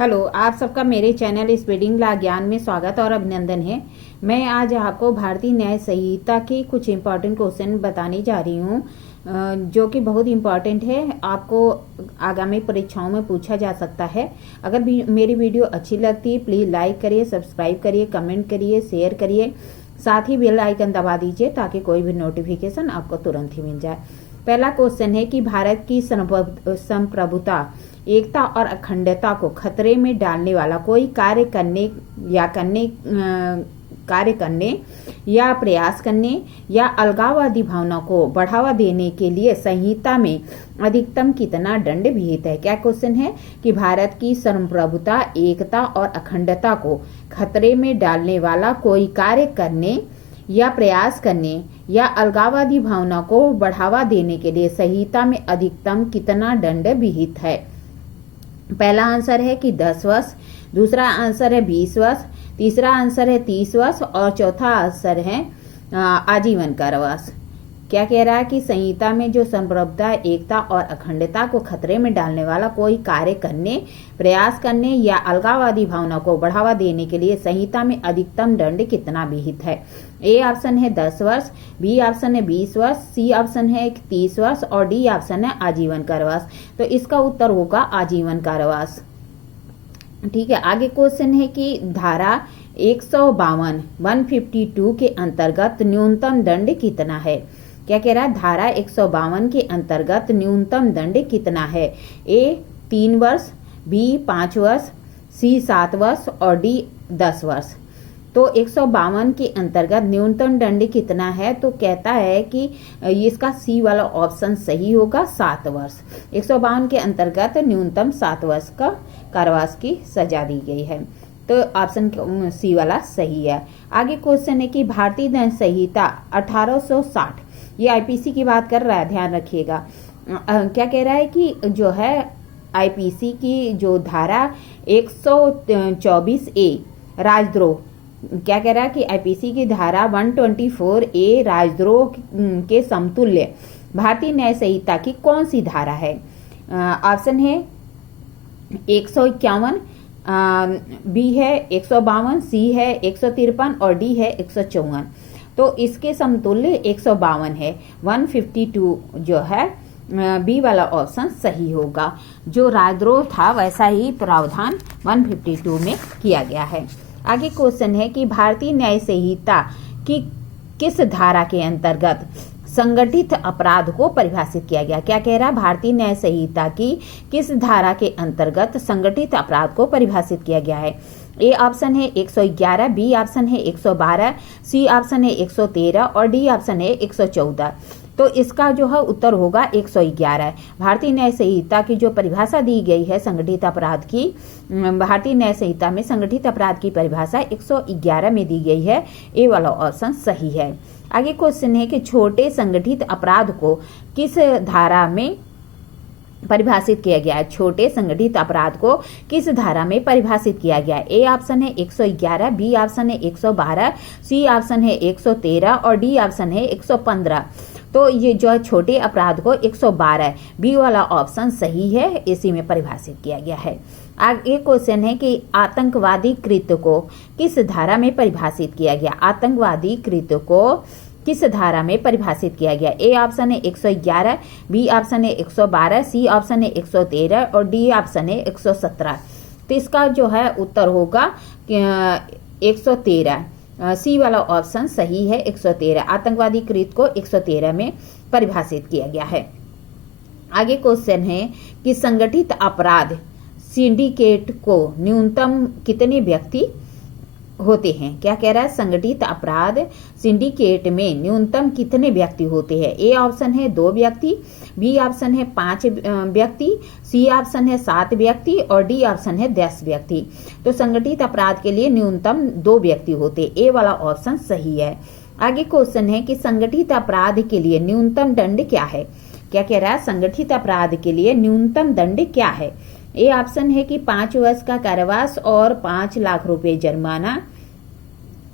Hello, आप सबका मेरे चैनल स्पीडिंग ला ज्ञान में स्वागत और अभिनंदन है। मैं आज आपको भारतीय न्याय संहिता के कुछ इम्पॉर्टेंट क्वेश्चन बताने जा रही हूँ, जो कि बहुत इम्पॉर्टेंट है। आपको आगामी परीक्षाओं में पूछा जा सकता है। अगर भी मेरी वीडियो अच्छी लगती है प्लीज़ लाइक करिए, सब्सक्राइब करिए, कमेंट करिए, शेयर करिए, साथ ही बेल आइकन दबा दीजिए ताकि कोई भी नोटिफिकेशन आपको तुरंत ही मिल जाए। पहला क्वेश्चन है कि भारत की संप्रभुता, एकता और अखंडता को खतरे में डालने वाला कोई कार्य करने या प्रयास करने या अलगाववादी भावना को बढ़ावा देने के लिए संहिता में अधिकतम कितना दंड विहित है। क्या क्वेश्चन है कि भारत की संप्रभुता, एकता और अखंडता को खतरे में डालने वाला कोई कार्य करने या प्रयास करने या अलगाववादी भावना को बढ़ावा देने के लिए संहिता में अधिकतम कितना दंड विहित है। पहला आंसर है कि 10 वर्ष, दूसरा आंसर है 20 वर्ष, तीसरा आंसर है 30 वर्ष और चौथा आंसर है आजीवन कारावास। क्या कह रहा है कि संहिता में जो संप्रभुता, एकता और अखंडता को खतरे में डालने वाला कोई कार्य करने, प्रयास करने या अलगाववादी भावना को बढ़ावा देने के लिए संहिता में अधिकतम दंड कितना विहित है। ए ऑप्शन है 10 वर्ष, बी ऑप्शन है 20 वर्ष, सी ऑप्शन है 30 वर्ष और डी ऑप्शन है आजीवन कारावास। तो इसका उत्तर होगा आजीवन कारावास। ठीक है, आगे क्वेश्चन है कि धारा 152 152 के अंतर्गत न्यूनतम दंड कितना है। क्या कह रहा है, धारा 152 के अंतर्गत न्यूनतम दंड कितना है। ए 3 वर्ष, बी 5 वर्ष, सी 7 वर्ष और डी 10 वर्ष। तो 152 के अंतर्गत न्यूनतम दंड कितना है, तो कहता है कि इसका सी वाला ऑप्शन सही होगा, 7 वर्ष। 152 के अंतर्गत न्यूनतम 7 वर्ष का कारावास की सजा दी गई है, तो ऑप्शन सी वाला सही है। आगे क्वेश्चन है कि भारतीय दंड संहिता 1860, ये आईपीसी की बात कर रहा है, ध्यान रखिएगा। क्या कह रहा है कि जो है आईपीसी की जो धारा 124 ए राजद्रोह, क्या कह रहा है कि आईपीसी की धारा 124 ए राजद्रोह के समतुल्य भारतीय न्याय संहिता की कौन सी धारा है। ऑप्शन है 151, बी है 152, सी है 153 और डी है 154। तो इसके समतुल्य 152 है। 152 जो है बी वाला ऑप्शन सही होगा। जो राजद्रोह था वैसा ही प्रावधान 152 में किया गया है। आगे क्वेश्चन है कि भारतीय न्याय संहिता की किस धारा के अंतर्गत संगठित अपराध को परिभाषित किया गया। क्या कह रहा है, भारतीय न्याय संहिता की किस धारा के अंतर्गत संगठित अपराध को परिभाषित किया गया है। ए ऑप्शन है 111, बी ऑप्शन है 112, सी ऑप्शन है 113 और डी ऑप्शन है 114। तो इसका जो है उत्तर होगा 111। भारतीय न्याय संहिता की जो परिभाषा दी गई है संगठित अपराध की, भारतीय न्याय संहिता में संगठित अपराध की परिभाषा 111 में दी गई है। ए वाला ऑप्शन सही है। आगे क्वेश्चन है कि छोटे संगठित अपराध को किस धारा में परिभाषित किया गया है। छोटे संगठित अपराध को किस धारा में परिभाषित किया गया है। ए ऑप्शन है 111, बी ऑप्शन है 112, सी ऑप्शन है 113 और डी ऑप्शन है 115। तो ये जो है छोटे अपराध को 112, बी वाला ऑप्शन सही है, इसी में परिभाषित किया गया है। आगे क्वेश्चन है कि आतंकवादी कृत्य को किस धारा में परिभाषित किया गया। आतंकवादी कृत्य को किस धारा में परिभाषित किया गया। ए ऑप्शन है 111, बी ऑप्शन है 112, सी ऑप्शन है 113 और डी ऑप्शन है 117। तो इसका जो है उत्तर होगा 113। सी वाला ऑप्शन सही है, 113। आतंकवादी कृत्य को 113 में परिभाषित किया गया है। आगे क्वेश्चन है कि संगठित अपराध सिंडिकेट को न्यूनतम कितने व्यक्ति होते हैं। क्या कह रहा है, संगठित अपराध सिंडिकेट में न्यूनतम कितने व्यक्ति होते हैं। ए ऑप्शन है 2 व्यक्ति, बी ऑप्शन है 5 व्यक्ति, सी ऑप्शन है 7 व्यक्ति और डी ऑप्शन है 10 व्यक्ति। तो संगठित अपराध के लिए न्यूनतम 2 व्यक्ति होते। ए वाला ऑप्शन सही है। आगे क्वेश्चन है कि संगठित अपराध के लिए न्यूनतम दंड क्या है। क्या कह रहा है, संगठित अपराध के लिए न्यूनतम दंड क्या है। ए ऑप्शन है कि 5 वर्ष का कारावास और 5 लाख रुपए जुर्माना,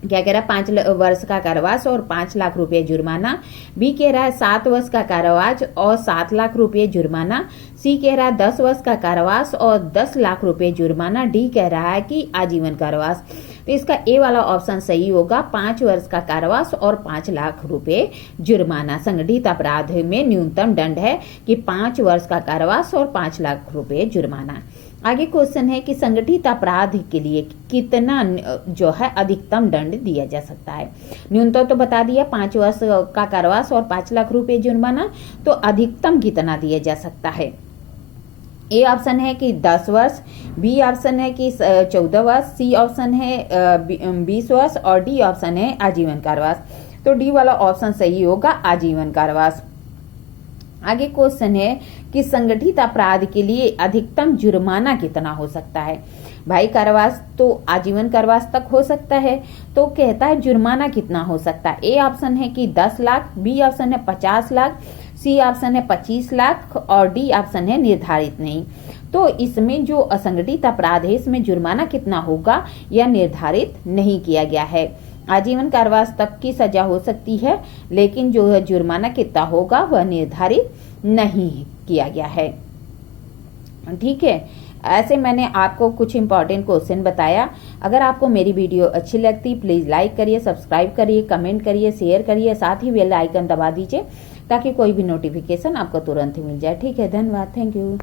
क्या कह रहा है 5 वर्ष का कारावास और 5 लाख रुपए जुर्माना। बी कह रहा है 7 वर्ष का कारावास और 7 लाख रुपए जुर्माना। सी कह रहा है 10 वर्ष का कारावास और 10 लाख रुपए जुर्माना। डी कह रहा है कि आजीवन कारावास। तो इसका ए वाला ऑप्शन सही होगा, 5 वर्ष का कारावास और 5 लाख रुपए जुर्माना। संगठित अपराध में न्यूनतम दंड है कि 5 वर्ष का कारावास और 5 लाख रुपए जुर्माना। आगे क्वेश्चन है कि संगठित अपराध के लिए कितना जो है अधिकतम दंड दिया जा सकता है। न्यूनतम तो बता दिया 5 वर्ष का कारावास और 5 लाख रुपए जुर्माना, तो अधिकतम कितना दिया जा सकता है। ए ऑप्शन है कि 10 वर्ष, बी ऑप्शन है कि 14 वर्ष, सी ऑप्शन है 20 वर्ष और डी ऑप्शन है आजीवन कारावास। तो डी वाला ऑप्शन सही होगा, आजीवन कारावास। आगे क्वेश्चन है कि संगठित अपराध के लिए अधिकतम जुर्माना कितना हो सकता है। भाई कारावास तो आजीवन कारावास तक हो सकता है, तो कहता है जुर्माना कितना हो सकता है। ए ऑप्शन है कि 10 लाख, बी ऑप्शन है 50 लाख, सी ऑप्शन है 25 लाख और डी ऑप्शन है निर्धारित नहीं। तो इसमें जो असंगठित अपराध है इसमें जुर्माना कितना होगा यह निर्धारित नहीं किया गया है। आजीवन कारावास तक की सजा हो सकती है, लेकिन जो है जुर्माना कितना होगा वह निर्धारित नहीं किया गया है। ठीक है, ऐसे मैंने आपको कुछ इंपॉर्टेंट क्वेश्चन बताया। अगर आपको मेरी वीडियो अच्छी लगती प्लीज लाइक करिए, सब्सक्राइब करिए, कमेंट करिए, शेयर करिए, साथ ही बेल आइकन दबा दीजिए ताकि कोई भी नोटिफिकेशन आपको तुरंत ही मिल जाए। ठीक है, धन्यवाद, थैंक यू।